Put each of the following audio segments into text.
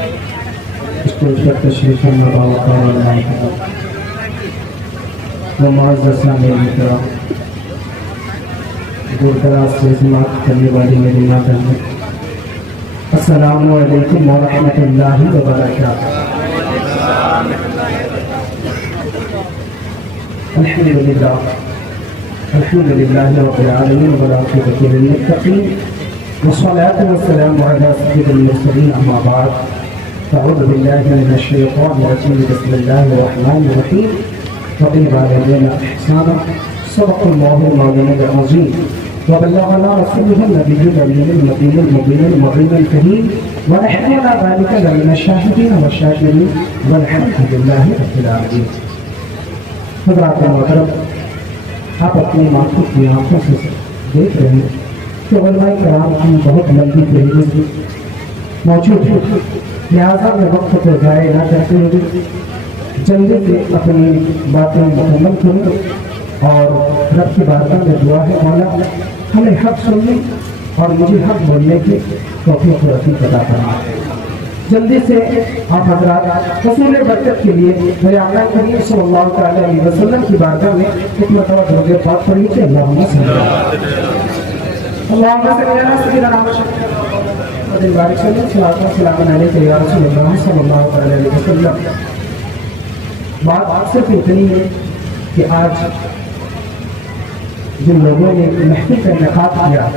School پر تشریف فرما وقار اللہ و معزز سامعین کرام، دور دراز سے سماعت کرنے والی میری ماں بہنوں، السلام علیکم ورحمۃ اللہ وبرکاتہ۔ الحمد للہ رب العالمین والعاقبۃ للمتقین والصلاة والسلام علی سید المرسلین، اما بعد اعوذ باللہ من الشیطان الرجیم، بسم اللہ الرحمن الرحیم، وبالوالدین احسانا، صدق اللہ مولانا العظیم، وبلغنا رسوله النبي الأمين المبين المبين المبين الكريم، ونحن على ذلك لمن الشاهدين والشاكرين، والحمد لله رب العالمين۔ حضرات محترم، آپ اپنی آنکھوں کی آنکھوں سے دیکھ رہے ہیں کہ علماء کرام کی بہت لمبی فہرست موجود ہے، لہٰذا میں وقت کو ضائع نہ کرتے ہوئے جلدی سے اپنی باتیں مکمل کروں، اور رب کی بارگاہ میں دعا ہے مولا ہمیں حق سننے اور مجھے حق بولنے کی توفیق و عطا عطا فرمائے۔ جلدی سے آپ حضرات حصول برکت کے لیے میرے آقا کریم صلی اللہ تعالی علیہ وسلم کی بارگاہ میں ایک مرتبہ درود پاک پڑھ لیجیے، اللہم صلی علی سیدنا محمد بارک سلام علیک یا رسول اللہ صلی اللہ تعالی علیہ وسلم۔ بات صرف اتنی ہے کہ آج جن لوگوں نے محفل کا انعقاد کیا،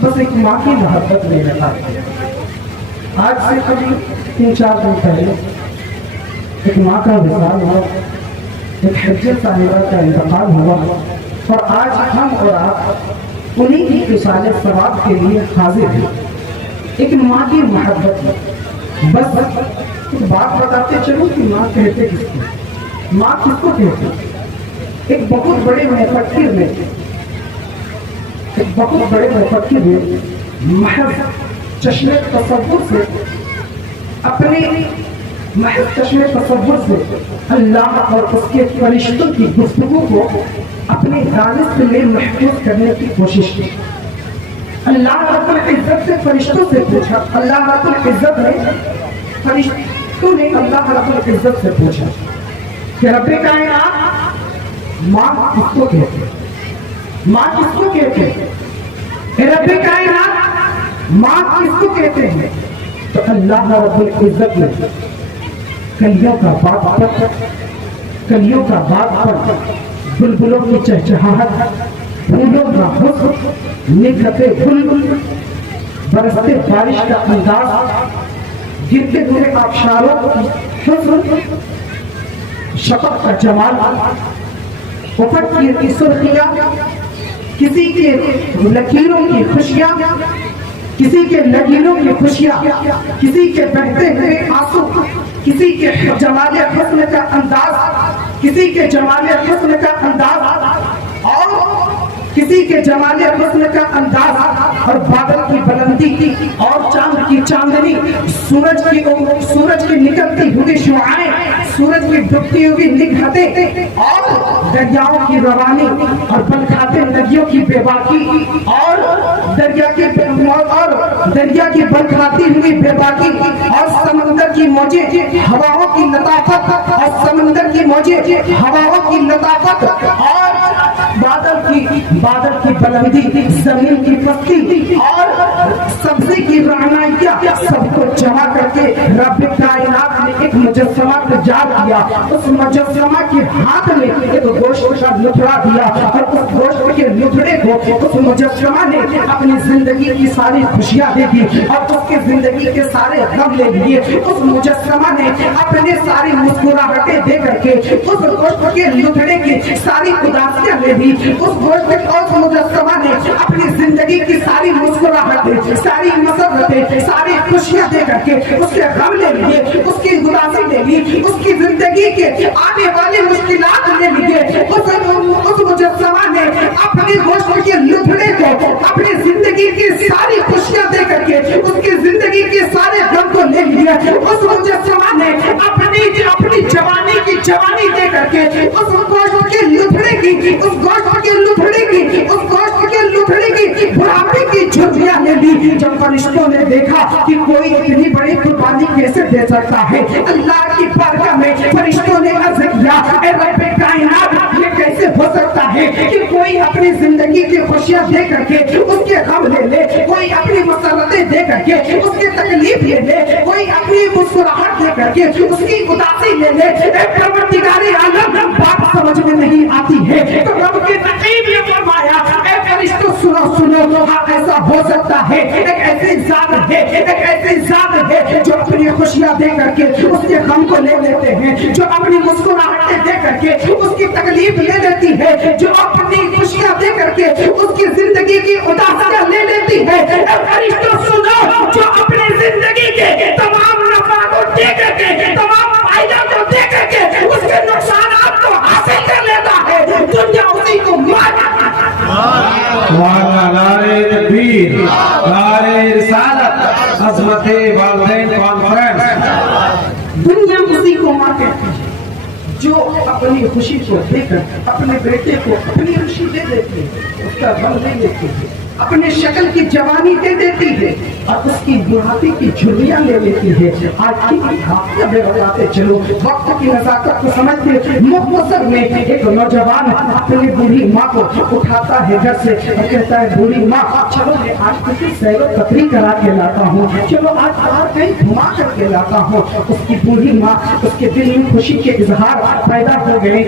بس ایک ماں کی محبت میں انعقاد کیا۔ آج سے قبل 3-4 دن پہلے ایک ماں کا وصال ہوا، ایک حجہ صاحبہ کا انتقال ہوا، اور آج ہم اور آپ انہی کی اصال ثواب کے لیے حاضر ہیں۔ ایک ماں کی محبت میں بس ایک بات بتاتے چلو کہ ماں کہتے کس کو، ماں کس کو کہتے؟ ایک بہت بڑے مفکر نے محض چشم تصور سے اللہ اور اس کے فرشتوں کی گفتگو کو اپنے دانش میں محفوظ کرنے کی کوشش کی۔ اللہ رب العزت سے فرشتوں سے پوچھا، اللہ رب العزت نے فرشتوں نے اللہ رب العزت سے پوچھا کہ رب کائنات ماں کس کو کہتے ہیں؟ ماں کس کو کہتے ہیں؟ اے رب کائنات ماں کس کو کہتے ہیں؟ تو اللہ رب العزت نے کلیوں کا بات پر بلبلوں کی چہچہاہٹ، پھولوں کا حسن، نکھرتے گل، برستے بارش کا انداز، گرتے ہوئے آبشاروں کی حسن، شفق کا جمال، افق کی سرخیاں، کسی کے لکیروں کی خوشیاں، کسی کے لگیروں کی خوشیاں، کسی کے بہتے ہوئے آنسو، کسی کے جمال حسن کا انداز، کسی کے جمال حسن کا انداز، اور کسی کے جمال حسن کا انداز، اور بادل کی بلندی اور چاند کی چاندنی، سورج کی نکلتی ہوئی شعاعیں، سورج کی ڈوبتی ہوئی نگہتیں، اور دریاؤں کی روانی، اور بلکھاتے ندیوں کی بے باکی، اور دریا کی بلکھاتی ہوئی بے باکی، اور سمندر کی موجیں ہواؤں کی لطافت، اور سمندر کی موجیں ہواؤں کی لطافت، اور بادل کی بلندی، زمین کی پستی، اور سبزی کی رعنائیاں، سب کو جمع کر کے رب کائنات نے ایک مجسمہ تیار کیا۔ اس مجسمہ کے ہاتھ میں ایک گوشت کا لتڑا دیا، اور اس گوشت کے لتڑے کو اس مجسمہ نے اپنی زندگی کی ساری خوشیاں دے دی، اور اس کی زندگی کے سارے غم لے لیے۔ اس مجسمہ نے اپنے ساری مسکراہٹیں دے کر کے اس گوشت کے لتڑے کی ساری اداسیاں لے دی۔ اس گوشت اور اس مجسمہ نے اپنی زندگی کی ساری مسکراہٹیں، ساری مسرتیں، ساری خوشیاں دے کر کے اس کے غم لے لیے، اس کی اداسی لے لی، اس کی زندگی کے آنے والی مشکلات لے لیے۔ اس مجسمہ نے اپنی گوشت کے لتڑے کو اپنی زندگی کی ساری خوشیاں دے کر کے اس کی زندگی کے سارے غم کو لے لیا۔ اس مجسمہ نے اپنی جوانی کی جوانی دے کر کے اس گوشت کے لتڑے کی، اس گوشت کے لتڑے کی، اس گوشت کے لتڑے کی بڑھاپے کی झुर्रियां ले ली। जब फरिश्तों ने देखा कि कोई इतनी बड़ी कुर्बानी कैसे दे सकता है, अल्लाह की बारगाह में फरिश्तों ने अर्ज किया, ए रब्बे कायनात, ये कैसे हो सकता है कि कोई अपनी जिंदगी की खुशियां दे करके उसके गम ले ले, कोई अपनी मसरतें दे करके उसकी तकलीफ ले ले, कोई अपनी मुस्कुराहट दे करके उसकी उदासी ले ले। एक परवरदिगारे आलम, बात समझ में नहीं आती है तो रब के नकीब ने फरमाया, ए फरिश्तों सुनो सुनो, हाँ ऐसा हो सकता है। एक ऐसी जात है, एक ऐसी जात है जो अपनी खुशियां दे करके उसके गम को ले लेते हैं, जो अपनी मुस्कुराहटें दे करके उसकी तकलीफ ले लेती है, जो अपनी खुशियां दे करके उसकी जिंदगी की उदासियां ले लेती है। फरिश्तों सुनो, जो अपनी जिंदगी के तमाम नफा को दे करके, तमाम फायदा को दे करके उसके नुकसानात को हासिल कर लेता है, दुनिया उसी को नारे तकबीर, नारे रिसालत, अज़मते वालिदैन कॉन्फ्रेंस। दुनिया उसी को माँ कहती है जो अपनी खुशी को देकर अपने बेटे को अपनी खुशी दे देती है, उसका गम ले लेती है, अपने शक्ल की जवानी दे देती है और उसकी बुढ़ापे की झुर्रियां ले लेती है। आज की आपको बताते चलो, वक्त की नजाकत को समझते मुख्तसर में एक नौजवान अपनी बूढ़ी माँ को उठाता है घर से और कहता है, बूढ़ी माँ चलो मैं आज किसी सैरो तफरी करा के लाता हूँ, चलो आज बाहर कहीं घुमा करके लाता हूँ। उसकी बूढ़ी माँ, उसके दिल में खुशी के इजहार पैदा हो गए।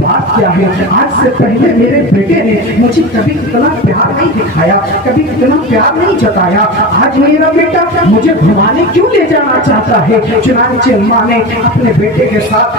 बात क्या है, आज से पहले मेरे बेटे ने मुझे कभी इतना प्यार नहीं दिखाया, कभी इतना प्यार नहीं जताया, आज मेरा बेटा मुझे घुमाने क्यों ले जाना चाहता है। चुनांचे माँ ने अपने बेटे के साथ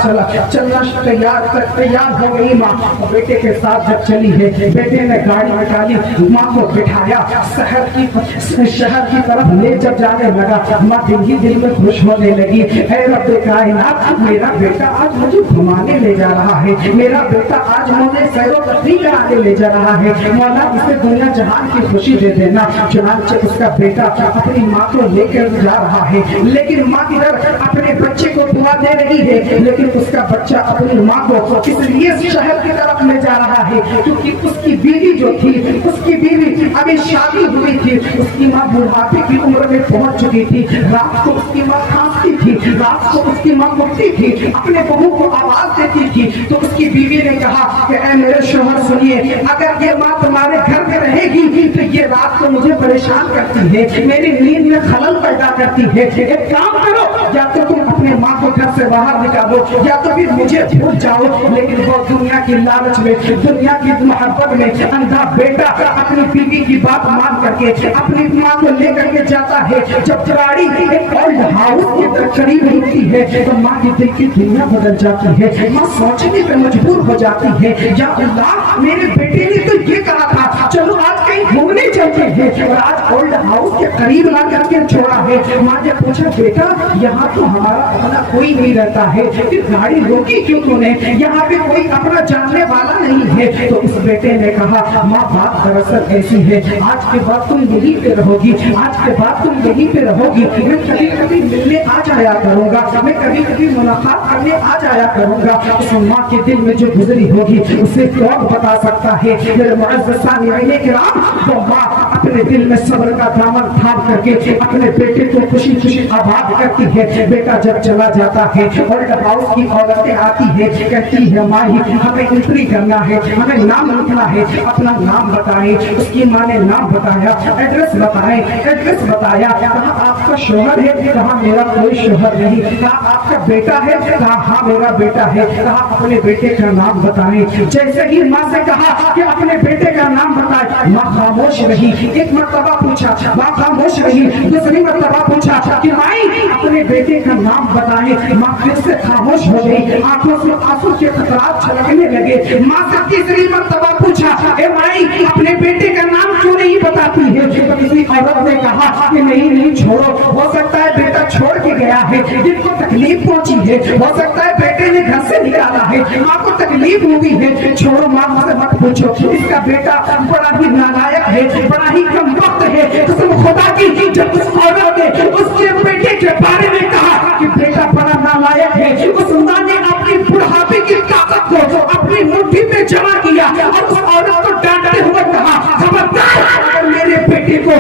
चलना तैयार हो गई। माँ बेटे के साथ जब चली है, बेटे ने गाड़ी निकाली, माँ को बिठाया, शहर की तरफ ले जब जाने लगा, माँ दिल में खुश होने लगी। ऐ रब्बे कायनात, मेरा बेटा आज मुझे घुमाने ले जा रहा है, मेरा बेटा आज मुझे सैरो तफरीह कराने ले जा रहा है, मौला इसे दुनिया जहान की खुशी दे देना। चुनांचे उसका बेटा अपनी माँ को लेकर जा रहा है, लेकिन माँ इधर अपने बच्चे को दुआ दे रही है, लेकिन उसका बच्चा अपनी माँ को इसलिए शहर की तरफ ले जा रहा है क्योंकि उसकी बीवी जो थी, उसकी बीवी अभी शादी हुई थी, उसकी माँ बुढ़ापे की उम्र में पहुंच चुकी थी। रात को उसकी माँ खांसती थी, रात को उसकी माँ उठती थी, अपने बहू को आवाज देती थी। तो उसकी बीवी ने कहा कि ऐ मेरे शोहर सुनिए, अगर ये माँ तुम्हारे घर में रहेगी तो ये रात को मुझे परेशान करती है, मेरी नींद में खलल पैदा करती है। एक काम करो, या तो तुम अपने माँ को घर से बाहर निकालो या तो फिर मुझे भूल जाओ। लेकिन वो दुनिया की लालच में, दुनिया की मोहब्बत में अंधा बेटा अपनी बीवी की बात मान करके अपनी माँ को लेकर के जाता है। जब गाड़ी एक ओल्ड हाउस के करीब रुकती है तो माँ की दिल की दुनिया बदल जाती है। माँ सोचने पर मजबूर हो जाती है, या अल्लाह मेरे बेटे ने तो ये कहा था चलो आज कहीं घूमने चलते हैं, और आज ओल्ड हाउस के करीब ला करके छोड़ा है। माँ ने पूछा, बेटा यहाँ तो हमारा अपना कोई नहीं रहता है, फिर गाड़ी रोकी क्यों तूने, यहाँ पे कोई अपना जानने वाला नहीं है। तो इस बेटे ने कहा, माँ बात दरअसल ऐसी है, आज के बाद तुम यहीं पे रहोगी, आज के बाद तुम यहीं पे रहोगी, मैं कभी कभी मिलने आ जाया करूंगा, मैं कभी कभी मुलाकात करने आ जाया करूंगा। उस माँ के दिल में जो गुजरी होगी उसे कौन बता सकता है। मेरे मुअज़्ज़ज़ सामिईन किराम, तो माँ अपने दिल में सब्र का दामन थाम करके अपने बेटे को खुशी खुशी आबाद करती है। बेटा जब चला जाता है और हाउस की औरतें आती है, कहती है माही हमें एंट्री करना है, हमें नाम लिखना है, अपना नाम बताएं। उसकी माँ ने नाम बताया, एड्रेस बताएं, एड्रेस बताया। कहा आपका शोहर है, कहा मेरा कोई शोहर नहीं। कहा आपका बेटा है, कहा हाँ मेरा बेटा है। कहा अपने बेटे का नाम बताएं। जैसे ही माँ से कहा कि अपने बेटे का नाम बताए, माँ खामोश रही। एक मर्तबा पूछा, माँ खामोश रही। दूसरी मर्तबा पूछा कि माई अपने बेटे का नाम बताएं। माँ फिर से खामोश हो गई, आंखों से आंसू के कतरात छलकने लगे। माँ से तीसरी मर्तबा पूछा, ए माई अपने बेटे का नाम क्यों नहीं बताती है। तो किसी औरत ने कहा कि नहीं छोड़ो, हो सकता है बेटा छोड़ के गया है, जिनको तकलीफ पहुंची है, हो सकता है बेटे ने घर से निकाला है, माँ को तकलीफ हुई है, छोड़ो माँ मुझसे मत पूछो, इसका बेटा बड़ा ही नालायक है, बड़ा ही कम वक्त है। कसम खुदा की, जब उस औरत ने उसके बेटे के बारे में कहा कि बेटा बड़ा नालायक है, उस माँ ने अपनी बुढ़ापे की ताकत को अपनी मुट्ठी में जमा किया और उस औरत को डांटते हुए कहा, खबरदार अगर मेरे बेटे को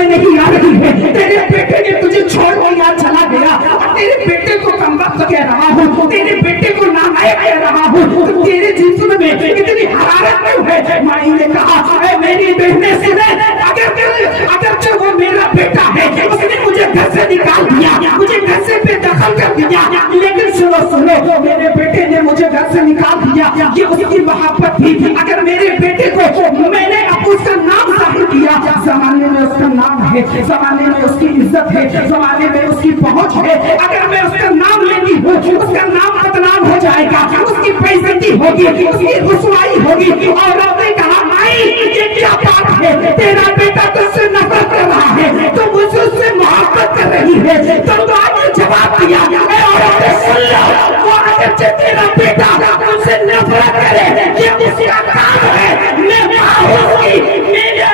में नहीं आ रही है। तेरे बेटे ने तुझे छोड़ के यहाँ चला गया, तेरे बेटे को कमबख्त कह रहा हूँ, तेरे बेटे को नालायक कह रहा हूँ, तो तेरे जिस्म में इतनी हरारत क्यों है? माई ने कहा, ऐ मेरी बहनें सुने, अगर जो वो मेरा बेटा है, उसने मुझे घर से निकाल दिया, मुझे घर से बेदखल कर दिया, लेकिन सुनो सुनो, मेरे बेटे ने मुझे घर से निकाल दिया, ये उसकी मोहब्बत थी। अगर मेरे बेटे को मैंने अब उसका नाम जाहिर किया, जमाने में उसका नाम है, जमाने में उसकी इज्जत है, जमाने में उसकी पहुंच है, अगर मैं उसका नाम लेती हूँ, उसका नाम बदनाम हो जाएगा, उसकी बेइज्जती होगी, उसकी रुसवाई होगी। और आपने कहा, माई ये क्या बात है, तेरा बेटा तुझसे नफरत कर रहा है, तो मुझसे उससे मोहब्बत कर रही है। तो आगे जवाब दिया, वो अगर तेरा बेटा मुझसे नफरत करे, ये उसका काम है, मैं माँ उसकी, मेरे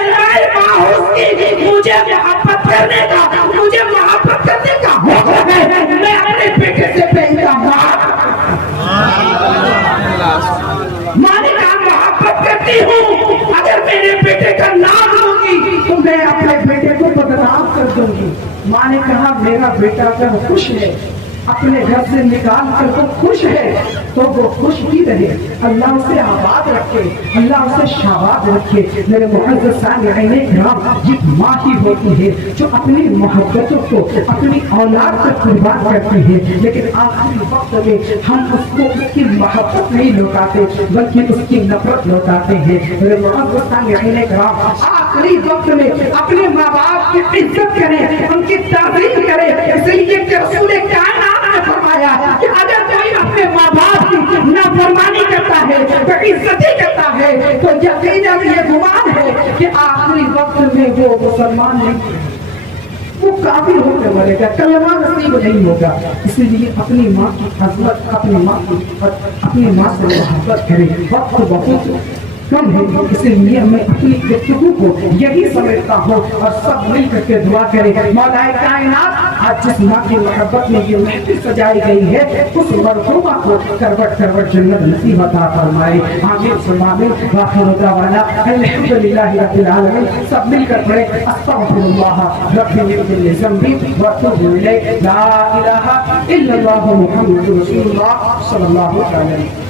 माँ उसकी, मुझे मोहब्बत करने का, मुझे मोहब्बत करने का हक है। मैं अपने बेटे से बेइल्जाम माँ ने कहा मोहब्बत करती हूँ, अगर मेरे बेटे का नाम लूंगी तो मैं अपने बेटे को बदनाम कर दूंगी। माँ ने कहा मेरा बेटा अगर खुश है, अपने घर से निकाल कर वो खुश है, तो वो खुश भी रहे, अल्लाह उसे आबाद रखे, अल्लाह उसे शाबाद रखे। मेरे मुअज़्ज़ज़ सामिईन किराम, ये माँ ही होती है जो अपनी मोहब्बतों को अपनी औलाद तक कुर्बान करती है, लेकिन आखिरी वक्त में हम उसको उसकी मोहब्बत नहीं लौटाते बल्कि उसकी नफरत लौटाते हैं। मेरे मुअज़्ज़ज़ सामिईन किराम, आखिरी वक्त में अपने माँ बाप की इज्जत करें, उनकी ताज़ीम करें। इसलिए कि रसूल कायनात ने फरमाया कि अगर कोई अपने माँ बाप की नाफरमानी करता है, बेइज्जती करता है, तो यकीनन ये गुमान है कि आखिरी वक्त में वो मुसलमान नहीं, वो काफिर होकर मरेगा, कलमा नसीब नहीं होगा। इसलिए अपनी माँ की अज़मत, अपनी माँ की अपनी माँ से मोहब्बत करें। वक्त बहुत कम है, इसलिए मैं अपनी गुफ्तगू को यही समझता हूँ और सब मिल करके दुआ करें, मौलाए कायनात आज जिस माँ की मोहब्बत में ये महफिल सजाई गई है, उस मरहूमा को करवट करवट जन्नत नसीब अता फरमाए। आमीन सुम्मा आमीन। व आखिरु दावाना अल्हम्दुलिल्लाहि रब्बिल आलमीन। सब मिलकर पढ़े अस्तगफिरुल्लाह रब्बी मिन कुल्लि ज़ंबि व अतूबु इलैहि, ला इलाहा इल्लल्लाहु मुहम्मदुर रसूलुल्लाह सल्लल्लाहु अलैहि वसल्लम।